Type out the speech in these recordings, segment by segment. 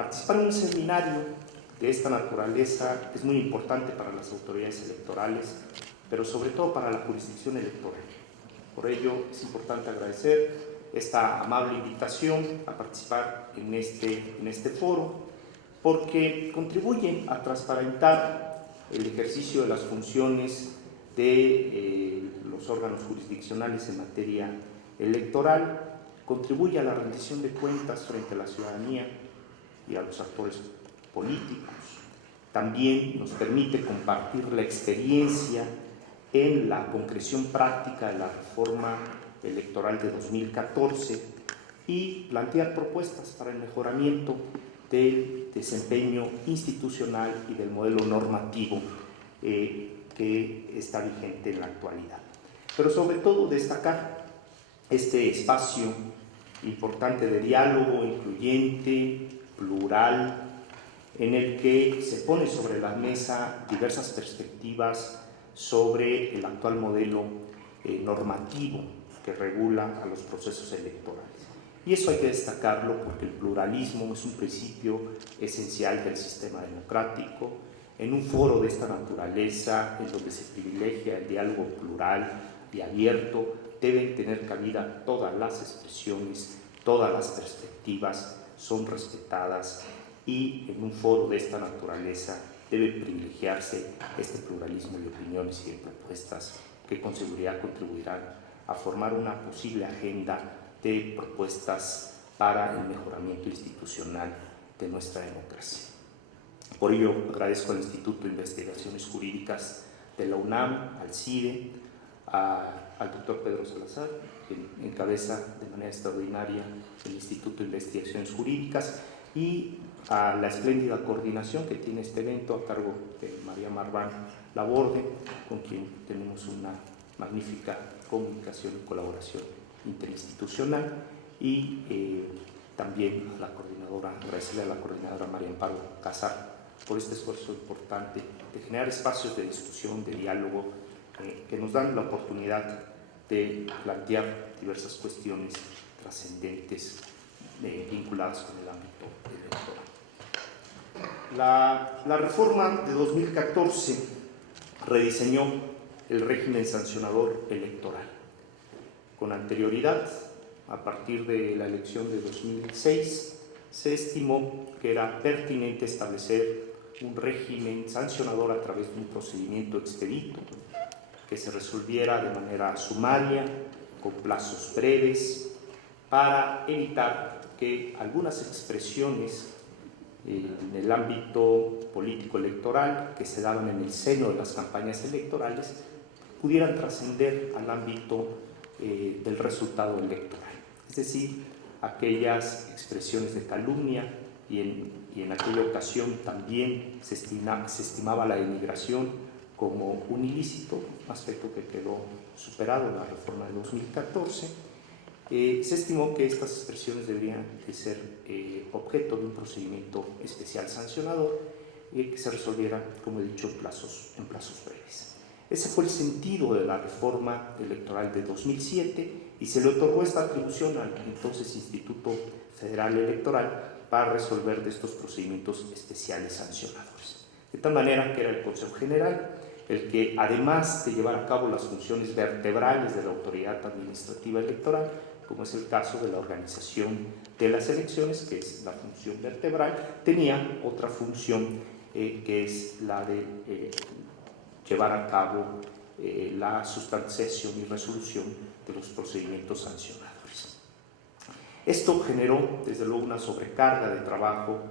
Participar en un seminario de esta naturaleza es muy importante para las autoridades electorales, pero sobre todo para la jurisdicción electoral. Por ello es importante agradecer esta amable invitación a participar en este foro, porque contribuye a transparentar el ejercicio de las funciones de los órganos jurisdiccionales en materia electoral, contribuye a la rendición de cuentas frente a la ciudadanía y a los actores políticos. También nos permite compartir la experiencia en la concreción práctica de la reforma electoral de 2014 y plantear propuestas para el mejoramiento del desempeño institucional y del modelo normativo que está vigente en la actualidad. Pero sobre todo destacar este espacio importante de diálogo incluyente, plural, en el que se pone sobre la mesa diversas perspectivas sobre el actual modelo normativo que regula a los procesos electorales. Y eso hay que destacarlo porque el pluralismo es un principio esencial del sistema democrático. En un foro de esta naturaleza, en donde se privilegia el diálogo plural y abierto, deben tener cabida todas las expresiones, todas las perspectivas son respetadas, y en un foro de esta naturaleza debe privilegiarse este pluralismo de opiniones y de propuestas que con seguridad contribuirán a formar una posible agenda de propuestas para el mejoramiento institucional de nuestra democracia. Por ello, agradezco al Instituto de Investigaciones Jurídicas de la UNAM, al CIDE, al doctor Pedro Salazar, quien encabeza de manera extraordinaria el Instituto de Investigaciones Jurídicas, y a la espléndida coordinación que tiene este evento a cargo de María Marván Laborde, con quien tenemos una magnífica comunicación y colaboración interinstitucional, y también a la coordinadora, agradecerle a la coordinadora María Amparo Casar por este esfuerzo importante de generar espacios de discusión, de diálogo, que nos dan la oportunidad de plantear diversas cuestiones trascendentes vinculadas con el ámbito electoral. La reforma de 2014 rediseñó el régimen sancionador electoral. Con anterioridad, a partir de la elección de 2006, se estimó que era pertinente establecer un régimen sancionador a través de un procedimiento expedito, que se resolviera de manera sumaria, con plazos breves, para evitar que algunas expresiones en el ámbito político electoral que se daban en el seno de las campañas electorales pudieran trascender al ámbito del resultado electoral. Es decir, aquellas expresiones de calumnia, y en aquella ocasión también se estimaba la denigración como un ilícito, un aspecto que quedó superado en la reforma de 2014. Se estimó que estas expresiones deberían de ser objeto de un procedimiento especial sancionador y que se resolviera, como he dicho, en plazos breves. Ese fue el sentido de la reforma electoral de 2007 y se le otorgó esta atribución al entonces Instituto Federal Electoral para resolver de estos procedimientos especiales sancionadores. De tal manera que era el Consejo General el que, además de llevar a cabo las funciones vertebrales de la autoridad administrativa electoral, como es el caso de la organización de las elecciones, que es la función vertebral, tenía otra función que es la de llevar a cabo la sustanciación y resolución de los procedimientos sancionadores. Esto generó, desde luego, una sobrecarga de trabajo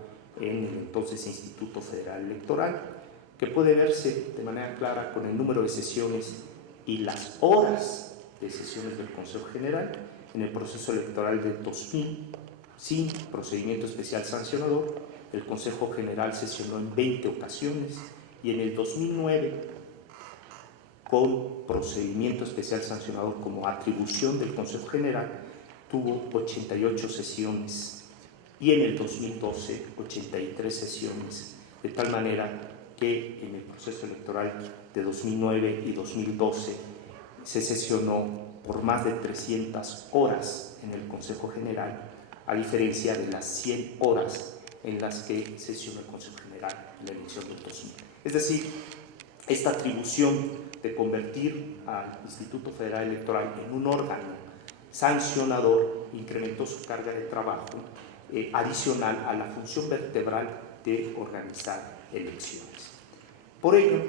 en el entonces Instituto Federal Electoral, que puede verse de manera clara con el número de sesiones y las horas de sesiones del Consejo General. En el proceso electoral de 2000, sin procedimiento especial sancionador, el Consejo General sesionó en 20 ocasiones, y en el 2009, con procedimiento especial sancionador como atribución del Consejo General, tuvo 88 sesiones, y en el 2012 83 sesiones, de tal manera que en el proceso electoral de 2009 y 2012 se sesionó por más de 300 horas en el Consejo General, a diferencia de las 100 horas en las que sesionó el Consejo General en la elección del 2000. Es decir, esta atribución de convertir al Instituto Federal Electoral en un órgano sancionador incrementó su carga de trabajo adicional a la función vertebral de organizar elecciones. Por ello,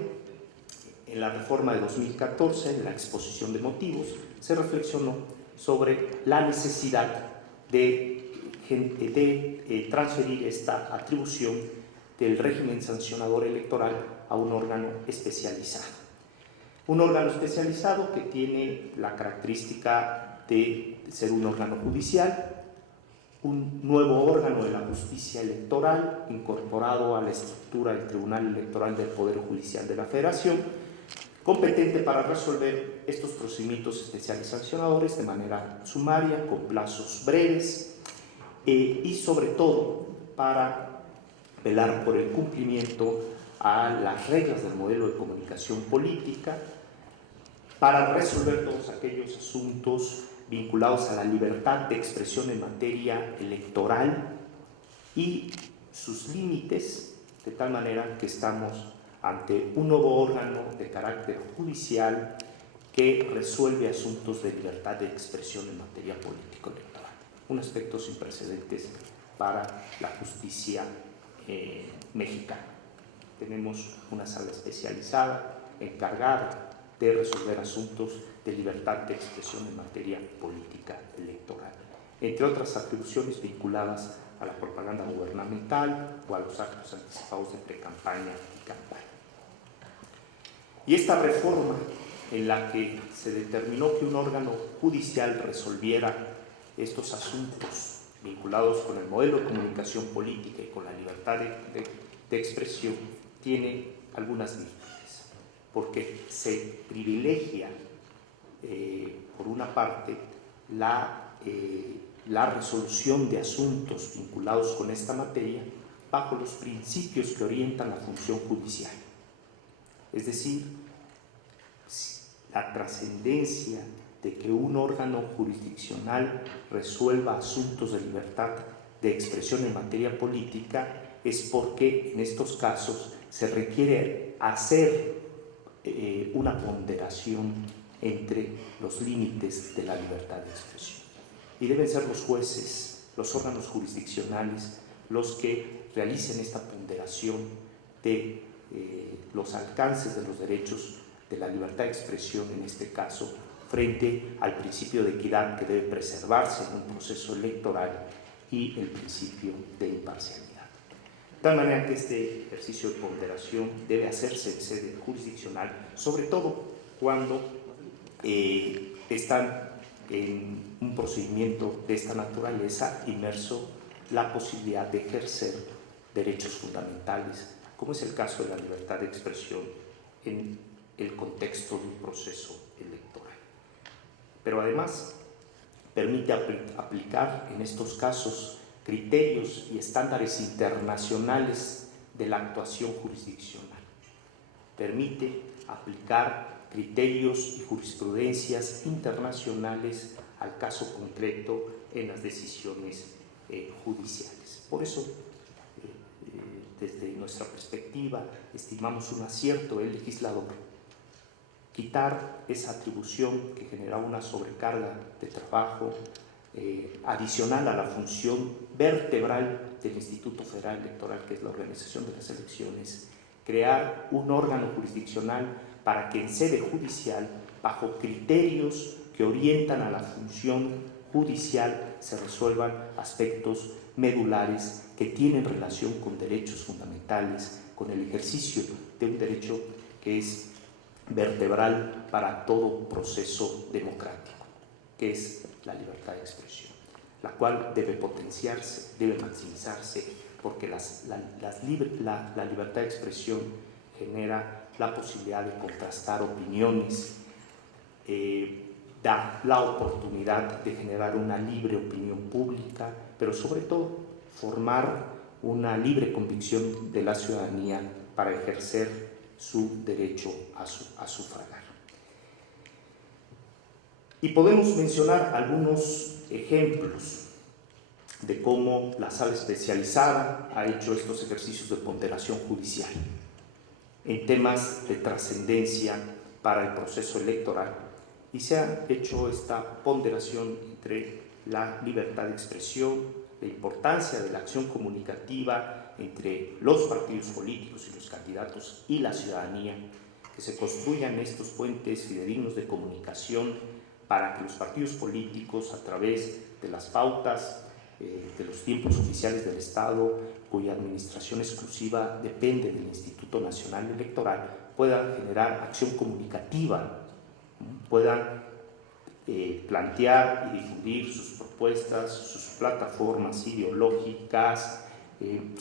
en la reforma de 2014, en la exposición de motivos, se reflexionó sobre la necesidad de transferir esta atribución del régimen sancionador electoral a un órgano especializado. Un órgano especializado que tiene la característica de ser un órgano judicial, un nuevo órgano de la justicia electoral incorporado a la estructura del Tribunal Electoral del Poder Judicial de la Federación, competente para resolver estos procedimientos especiales sancionadores de manera sumaria, con plazos breves y sobre todo para velar por el cumplimiento a las reglas del modelo de comunicación política, para resolver todos aquellos asuntos vinculados a la libertad de expresión en materia electoral y sus límites, de tal manera que estamos ante un nuevo órgano de carácter judicial que resuelve asuntos de libertad de expresión en materia político-electoral. Un aspecto sin precedentes para la justicia mexicana. Tenemos una sala especializada encargada de resolver asuntos de libertad de expresión en materia política electoral, entre otras atribuciones vinculadas a la propaganda gubernamental o a los actos anticipados de pre-campaña y campaña. Y esta reforma, en la que se determinó que un órgano judicial resolviera estos asuntos vinculados con el modelo de comunicación política y con la libertad de expresión, tiene algunas virtudes, porque se privilegia, por una parte, la resolución de asuntos vinculados con esta materia bajo los principios que orientan la función judicial. Es decir, la trascendencia de que un órgano jurisdiccional resuelva asuntos de libertad de expresión en materia política es porque en estos casos se requiere hacer una ponderación entre los límites de la libertad de expresión. Y deben ser los jueces, los órganos jurisdiccionales, los que realicen esta ponderación de los alcances de los derechos de la libertad de expresión, en este caso, frente al principio de equidad que debe preservarse en un proceso electoral y el principio de imparcialidad. De tal manera que este ejercicio de ponderación debe hacerse en sede jurisdiccional, sobre todo cuando están en un procedimiento de esta naturaleza inmerso la posibilidad de ejercer derechos fundamentales, como es el caso de la libertad de expresión en el contexto de un proceso electoral. Pero además permite aplicar en estos casos criterios y estándares internacionales de la actuación jurisdiccional. Permite aplicar criterios y jurisprudencias internacionales al caso concreto en las decisiones judiciales. Por eso, desde nuestra perspectiva, estimamos un acierto del legislador quitar esa atribución que generaba una sobrecarga de trabajo adicional a la función vertebral del Instituto Federal Electoral, que es la organización de las elecciones, crear un órgano jurisdiccional para que en sede judicial, bajo criterios que orientan a la función judicial, se resuelvan aspectos medulares que tienen relación con derechos fundamentales, con el ejercicio de un derecho que es vertebral para todo proceso democrático, que es la libertad de expresión, la cual debe potenciarse, debe maximizarse, porque la libertad de expresión genera la posibilidad de contrastar opiniones, da la oportunidad de generar una libre opinión pública, pero sobre todo formar una libre convicción de la ciudadanía para ejercer su derecho a sufragar. Y podemos mencionar algunos ejemplos. de cómo la sala especializada ha hecho estos ejercicios de ponderación judicial en temas de trascendencia para el proceso electoral, y se ha hecho esta ponderación entre la libertad de expresión, la importancia de la acción comunicativa entre los partidos políticos y los candidatos y la ciudadanía, que se construyan estos puentes fidedignos de comunicación para que los partidos políticos, a través de las pautas de los tiempos oficiales del Estado, cuya administración exclusiva depende del Instituto Nacional Electoral, puedan generar acción comunicativa, puedan plantear y difundir sus propuestas, sus plataformas ideológicas,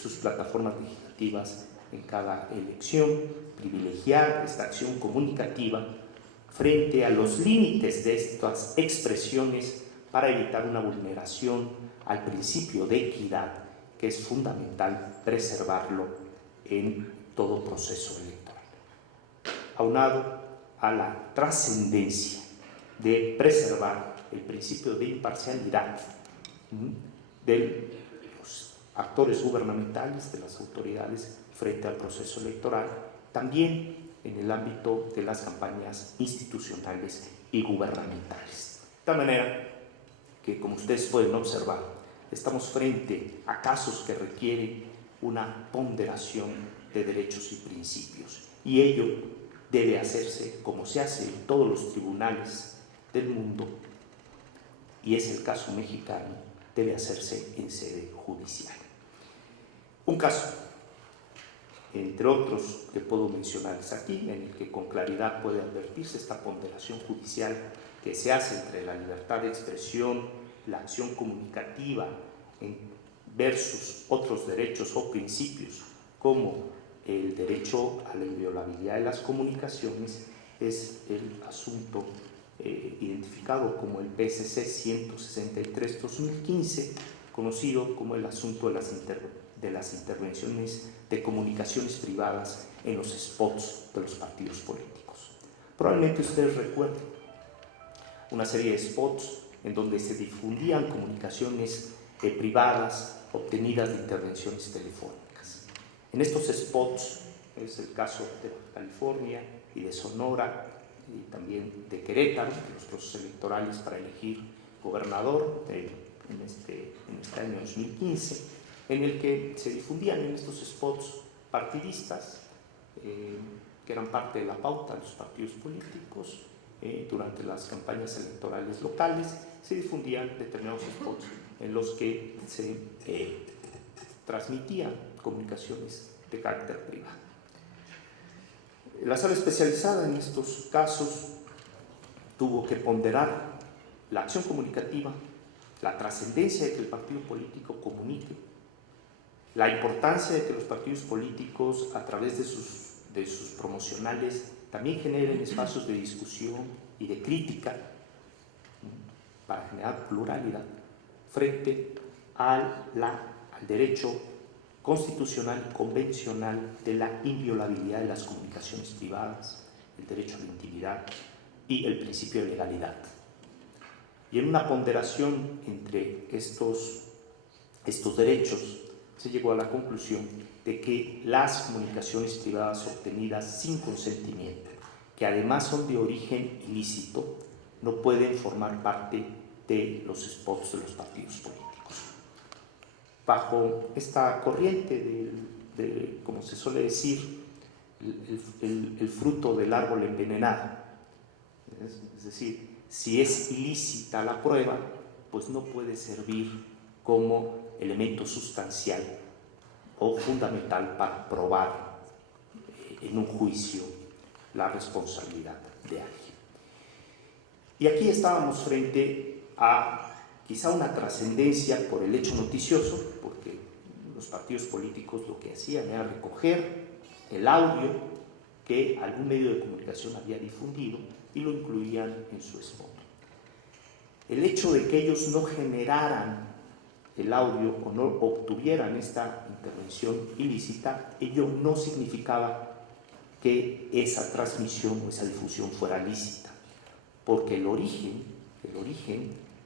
sus plataformas legislativas en cada elección, privilegiar esta acción comunicativa frente a los límites de estas expresiones para evitar una vulneración al principio de equidad, que es fundamental preservarlo en todo proceso electoral. Aunado a la trascendencia de preservar el principio de imparcialidad de los actores gubernamentales, de las autoridades frente al proceso electoral, también en el ámbito de las campañas institucionales y gubernamentales. De tal manera que, como ustedes pueden observar, estamos frente a casos que requieren una ponderación de derechos y principios, y ello debe hacerse como se hace en todos los tribunales del mundo, y es el caso mexicano, debe hacerse en sede judicial. Un caso, entre otros que puedo mencionarles aquí, en el que con claridad puede advertirse esta ponderación judicial que se hace entre la libertad de expresión, la acción comunicativa versus otros derechos o principios, como el derecho a la inviolabilidad de las comunicaciones, es el asunto identificado como el PSC 163-2015, conocido como el asunto de las intervenciones de comunicaciones privadas en los spots de los partidos políticos. Probablemente ustedes recuerden una serie de spots en donde se difundían comunicaciones privadas obtenidas de intervenciones telefónicas. En estos spots, es el caso de California y de Sonora, y también de Querétaro, de los procesos electorales para elegir gobernador en este año 2015, en el que se difundían en estos spots partidistas que eran parte de la pauta de los partidos políticos. Durante las campañas electorales locales se difundían determinados spots en los que se transmitían comunicaciones de carácter privado. La sala especializada en estos casos tuvo que ponderar la acción comunicativa, la trascendencia de que el partido político comunique, la importancia de que los partidos políticos, a través de sus promocionales, también generen espacios de discusión y de crítica para generar pluralidad frente al derecho constitucional y convencional de la inviolabilidad de las comunicaciones privadas, el derecho a la intimidad y el principio de legalidad. Y en una ponderación entre estos derechos se llegó a la conclusión de que las comunicaciones privadas obtenidas sin consentimiento, que además son de origen ilícito, no pueden formar parte de los spots de los partidos políticos. Bajo esta corriente de como se suele decir, el fruto del árbol envenenado, es decir, si es ilícita la prueba, pues no puede servir como elemento sustancial o fundamental para probar en un juicio la responsabilidad de alguien. Y aquí estábamos frente a quizá una trascendencia por el hecho noticioso, porque los partidos políticos lo que hacían era recoger el audio que algún medio de comunicación había difundido y lo incluían en su spot. El hecho de que ellos no generaran el audio o no obtuvieran esta intervención ilícita, ello no significaba que esa transmisión o esa difusión fuera lícita, porque el origen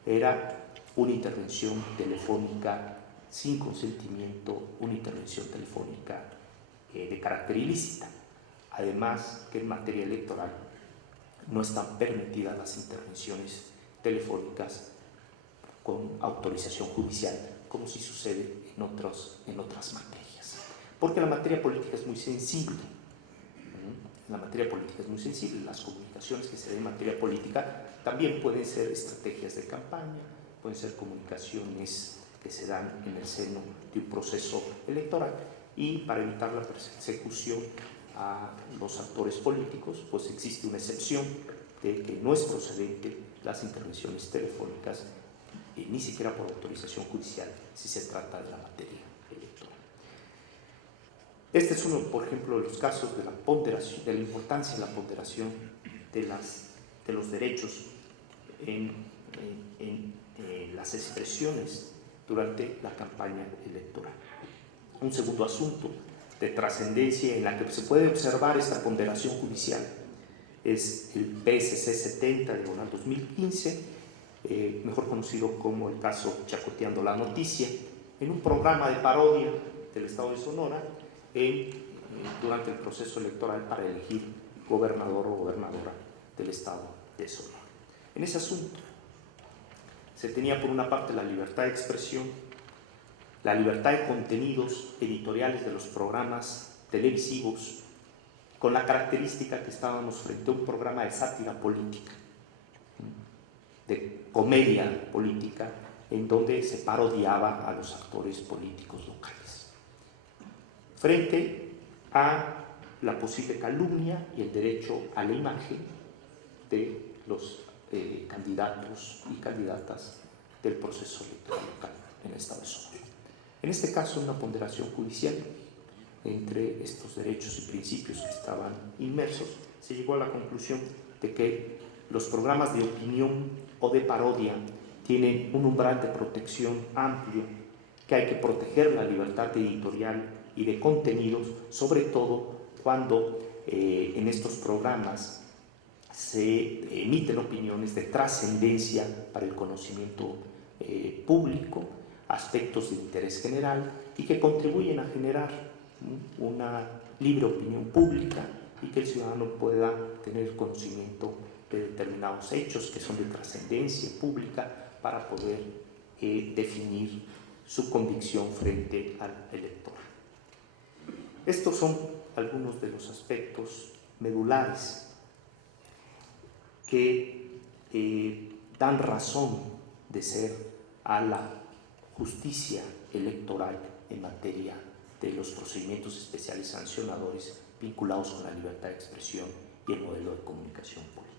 era una intervención telefónica sin consentimiento, una intervención telefónica de carácter ilícita. Además, que en materia electoral no están permitidas las intervenciones telefónicas con autorización judicial, como sí sucede en otras materias. Porque la materia política es muy sensible. La materia política es muy sensible. Las comunicaciones que se den en materia política también pueden ser estrategias de campaña, pueden ser comunicaciones que se dan en el seno de un proceso electoral, y para evitar la persecución a los actores políticos, pues existe una excepción de que no es procedente las intervenciones telefónicas, ni siquiera por autorización judicial, si se trata de la materia electoral. Este es uno, por ejemplo, de los casos de la ponderación, de la importancia de la ponderación de los derechos en las expresiones durante la campaña electoral. Un segundo asunto de trascendencia en la que se puede observar esta ponderación judicial es el PSC 70/2015, mejor conocido como el caso Chacoteando la Noticia, en un programa de parodia del Estado de Sonora durante el proceso electoral para elegir gobernador o gobernadora del Estado de Sonora. En ese asunto se tenía por una parte la libertad de expresión, la libertad de contenidos editoriales de los programas televisivos, con la característica que estábamos frente a un programa de sátira política, de comedia política, en donde se parodiaba a los actores políticos locales, frente a la posible calumnia y el derecho a la imagen de los candidatos y candidatas del proceso electoral local en el Estado de Sonora. En este caso, una ponderación judicial entre estos derechos y principios que estaban inmersos, se llegó a la conclusión de que los programas de opinión o de parodia tienen un umbral de protección amplio, que hay que proteger la libertad editorial y de contenidos, sobre todo cuando en estos programas se emiten opiniones de trascendencia para el conocimiento público, aspectos de interés general, y que contribuyen a generar una libre opinión pública y que el ciudadano pueda tener conocimiento de determinados hechos que son de trascendencia pública para poder definir su convicción frente al elector. Estos son algunos de los aspectos medulares que dan razón de ser a la justicia electoral en materia de los procedimientos especiales sancionadores vinculados con la libertad de expresión y el modelo de comunicación política.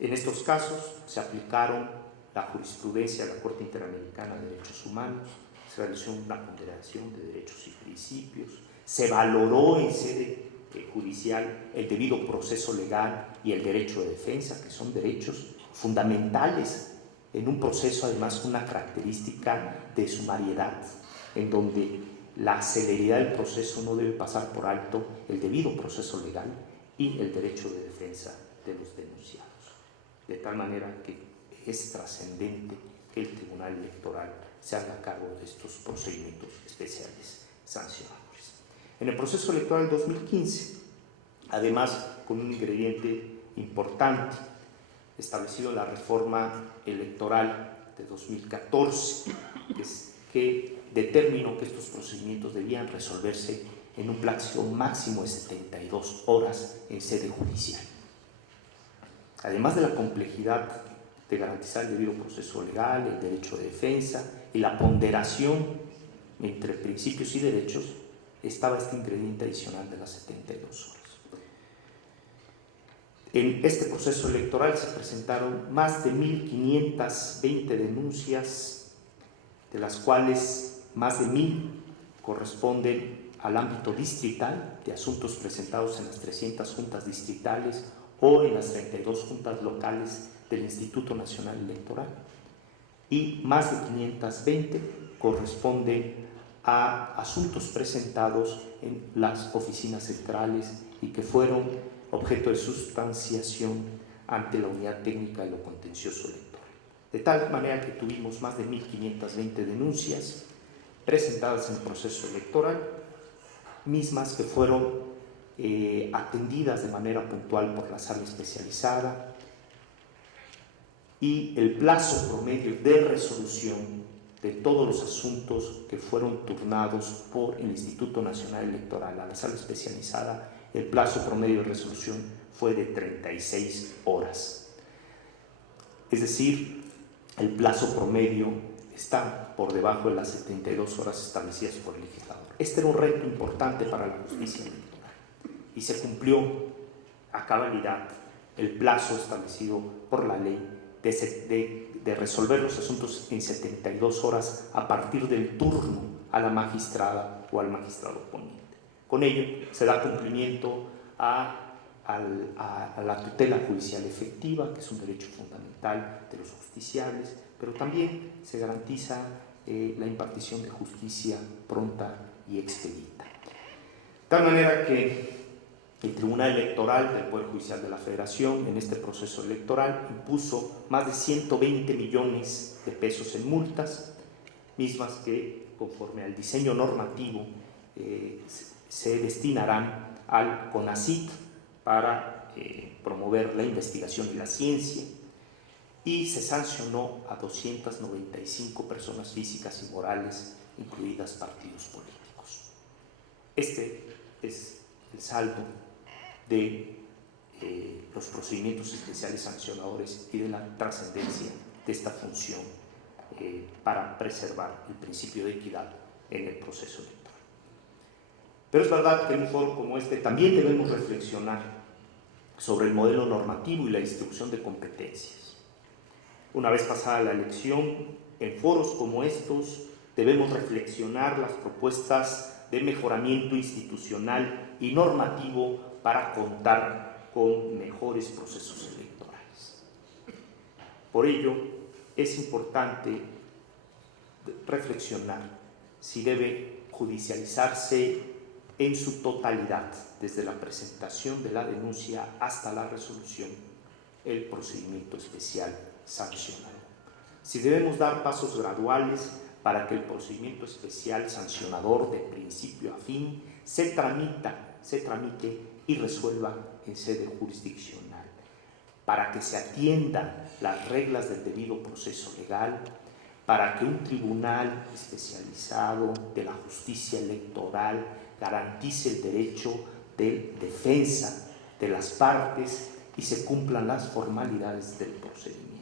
En estos casos se aplicaron la jurisprudencia de la Corte Interamericana de Derechos Humanos, se realizó una ponderación de derechos y principios, se valoró en sede judicial el debido proceso legal y el derecho de defensa, que son derechos fundamentales en un proceso, además una característica de sumariedad, en donde la celeridad del proceso no debe pasar por alto el debido proceso legal y el derecho de defensa de los denunciados. De tal manera que es trascendente que el Tribunal Electoral se haga cargo de estos procedimientos especiales sancionadores. En el proceso electoral 2015, además, con un ingrediente importante, establecido en la reforma electoral de 2014, que determinó que estos procedimientos debían resolverse en un plazo máximo de 72 horas en sede judicial. Además de la complejidad de garantizar el debido proceso legal, el derecho de defensa y la ponderación entre principios y derechos, estaba este ingrediente adicional de las 72 horas. En este proceso electoral se presentaron más de 1.520 denuncias, de las cuales más de 1.000 corresponden al ámbito distrital, de asuntos presentados en las 300 juntas distritales o en las 32 juntas locales del Instituto Nacional Electoral, y más de 520 corresponden a asuntos presentados en las oficinas centrales y que fueron objeto de sustanciación ante la Unidad Técnica de lo Contencioso Electoral. de tal manera que tuvimos más de 1.520 denuncias presentadas en el proceso electoral, mismas que fueron atendidas de manera puntual por la sala especializada, y el plazo promedio de resolución de todos los asuntos que fueron turnados por el Instituto Nacional Electoral a la sala especializada, el plazo promedio de resolución fue de 36 horas. Es decir, el plazo promedio está por debajo de las 72 horas establecidas por el legislador. Este era un reto importante para la justicia electoral y se cumplió a cabalidad el plazo establecido por la ley de resolver los asuntos en 72 horas a partir del turno a la magistrada o al magistrado ponente. Con ello se da cumplimiento a la tutela judicial efectiva, que es un derecho fundamental de los justiciables, pero también se garantiza la impartición de justicia pronta y expedita. De tal manera que el Tribunal Electoral del Poder Judicial de la Federación en este proceso electoral impuso más de 120 millones de pesos en multas, mismas que conforme al diseño normativo se destinarán al CONACYT para promover la investigación y la ciencia, y se sancionó a 295 personas físicas y morales, incluidas partidos políticos. Este es el saldo de los procedimientos especiales sancionadores y de la trascendencia de esta función para preservar el principio de equidad en el proceso electoral. Pero es verdad que en un foro como este también debemos reflexionar sobre el modelo normativo y la distribución de competencias. Una vez pasada la elección, en foros como estos debemos reflexionar las propuestas de mejoramiento institucional y normativo para contar con mejores procesos electorales. Por ello, es importante reflexionar si debe judicializarse en su totalidad, desde la presentación de la denuncia hasta la resolución, el procedimiento especial sancionador. Si debemos dar pasos graduales para que el procedimiento especial sancionador de principio a fin se tramite y resuelva en sede jurisdiccional, para que se atiendan las reglas del debido proceso legal, para que un tribunal especializado de la justicia electoral garantice el derecho de defensa de las partes y se cumplan las formalidades del procedimiento.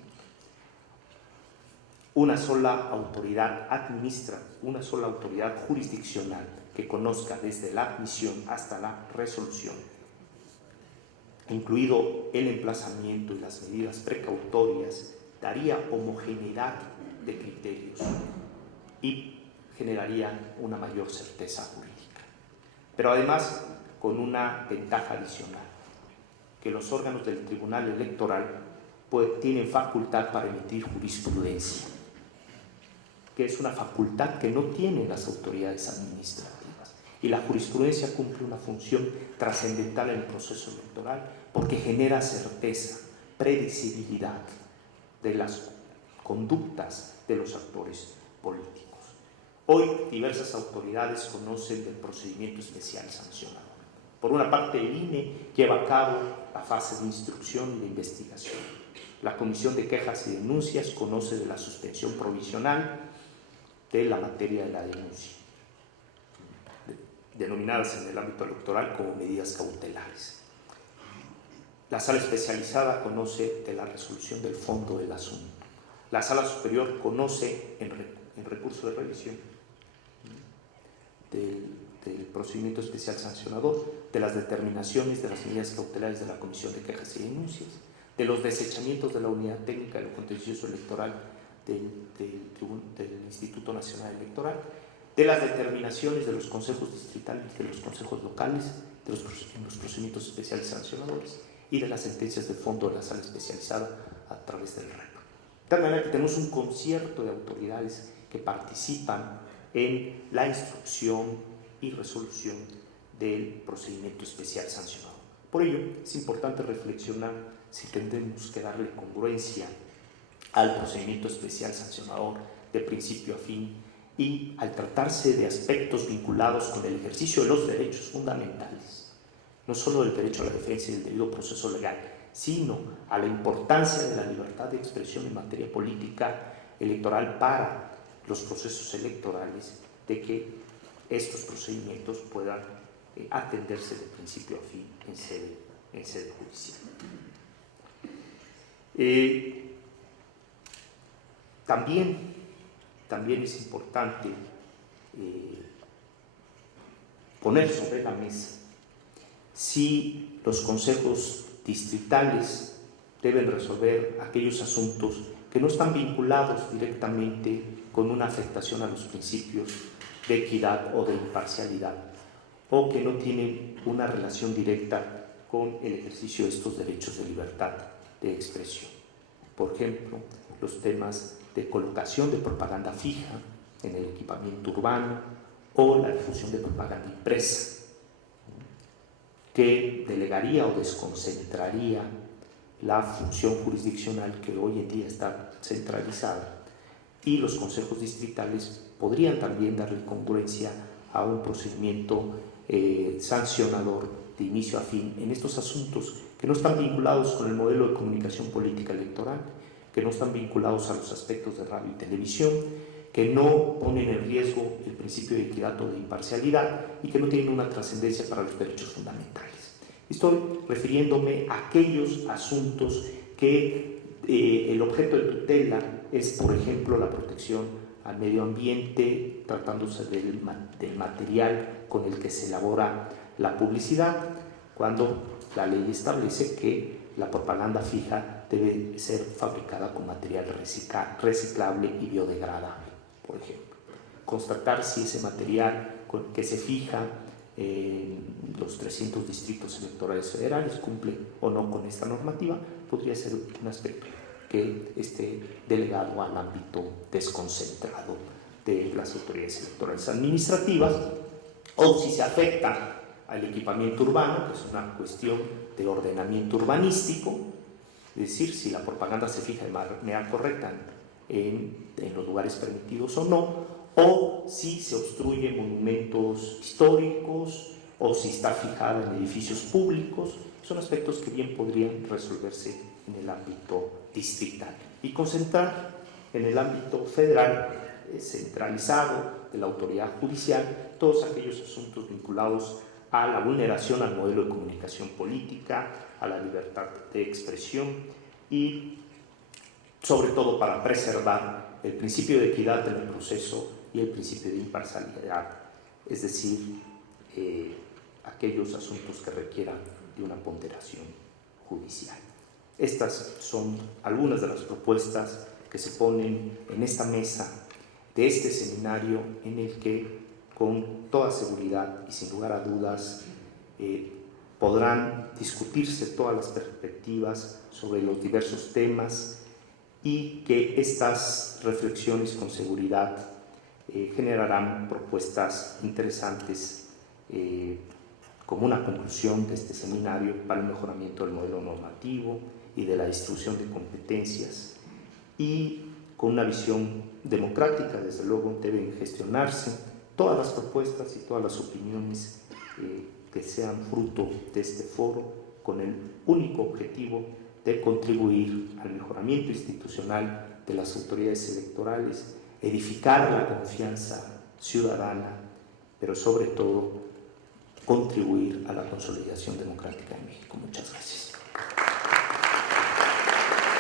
Una sola autoridad una sola autoridad jurisdiccional que conozca desde la admisión hasta la resolución, incluido el emplazamiento y las medidas precautorias, daría homogeneidad de criterios y generaría una mayor certeza jurídica. Pero además, con una ventaja adicional, que los órganos del Tribunal Electoral tienen facultad para emitir jurisprudencia, que es una facultad que no tienen las autoridades administrativas. Y la jurisprudencia cumple una función trascendental en el proceso electoral porque genera certeza, predecibilidad de las conductas de los actores políticos. Hoy diversas autoridades conocen del procedimiento especial sancionador. Por una parte, el INE lleva a cabo la fase de instrucción y de investigación. La Comisión de Quejas y Denuncias conoce de la suspensión provisional de la materia de la denuncia, denominadas en el ámbito electoral como medidas cautelares. La Sala Especializada conoce de la resolución del fondo del asunto. La Sala Superior conoce en recurso de revisión del procedimiento especial sancionador, de las determinaciones de las medidas cautelares de la Comisión de Quejas y Denuncias, de los desechamientos de la Unidad Técnica de lo Contencioso Electoral del Instituto Nacional Electoral, de las determinaciones de los consejos distritales, de los consejos locales, de los procedimientos especiales sancionadores y de las sentencias de fondo de la Sala Especializada a través del REP. De tal manera que tenemos un concierto de autoridades que participan en la instrucción y resolución del procedimiento especial sancionador. Por ello, es importante reflexionar si tendremos que darle congruencia al procedimiento especial sancionador de principio a fin, y al tratarse de aspectos vinculados con el ejercicio de los derechos fundamentales, no solo del derecho a la defensa y del debido proceso legal, sino a la importancia de la libertad de expresión en materia política electoral para los procesos electorales, de que estos procedimientos puedan atenderse de principio a fin en sede judicial. También es importante poner sobre la mesa si los consejos distritales deben resolver aquellos asuntos que no están vinculados directamente con una afectación a los principios de equidad o de imparcialidad, o que no tienen una relación directa con el ejercicio de estos derechos de libertad de expresión. Por ejemplo, los temas de colocación de propaganda fija en el equipamiento urbano o la difusión de propaganda impresa, que delegaría o desconcentraría la función jurisdiccional que hoy en día está centralizada, y los consejos distritales podrían también darle congruencia a un procedimiento sancionador de inicio a fin en estos asuntos que no están vinculados con el modelo de comunicación política electoral, que no están vinculados a los aspectos de radio y televisión, que no ponen en riesgo el principio de equidad o de imparcialidad y que no tienen una trascendencia para los derechos fundamentales. Estoy refiriéndome a aquellos asuntos que el objeto de tutela es, por ejemplo, la protección al medio ambiente, tratándose del material con el que se elabora la publicidad, cuando la ley establece que la propaganda fija debe ser fabricada con material reciclable y biodegradable, por ejemplo. Constatar si ese material que se fija en los 300 distritos electorales federales cumple o no con esta normativa podría ser un aspecto que esté delegado al ámbito desconcentrado de las autoridades electorales administrativas, o si se afecta al equipamiento urbano, que es una cuestión de ordenamiento urbanístico, es decir, si la propaganda se fija de manera correcta en los lugares permitidos o no, o si se obstruyen monumentos históricos, o si está fijada en edificios públicos. Son aspectos que bien podrían resolverse en el ámbito distrital y concentrar en el ámbito federal centralizado de la autoridad judicial todos aquellos asuntos vinculados a la vulneración al modelo de comunicación política, a la libertad de expresión y sobre todo para preservar el principio de equidad en el proceso y el principio de imparcialidad, es decir, aquellos asuntos que requieran de una ponderación judicial. Estas son algunas de las propuestas que se ponen en esta mesa de este seminario, en el que con toda seguridad y sin lugar a dudas podrán discutirse todas las perspectivas sobre los diversos temas, y que estas reflexiones con seguridad generarán propuestas interesantes como una conclusión de este seminario para el mejoramiento del modelo normativo y de la distribución de competencias, y con una visión democrática. Desde luego deben gestionarse todas las propuestas y todas las opiniones que sean fruto de este foro, con el único objetivo de contribuir al mejoramiento institucional de las autoridades electorales, edificar la confianza ciudadana, pero sobre todo contribuir a la consolidación democrática en México. Muchas gracias.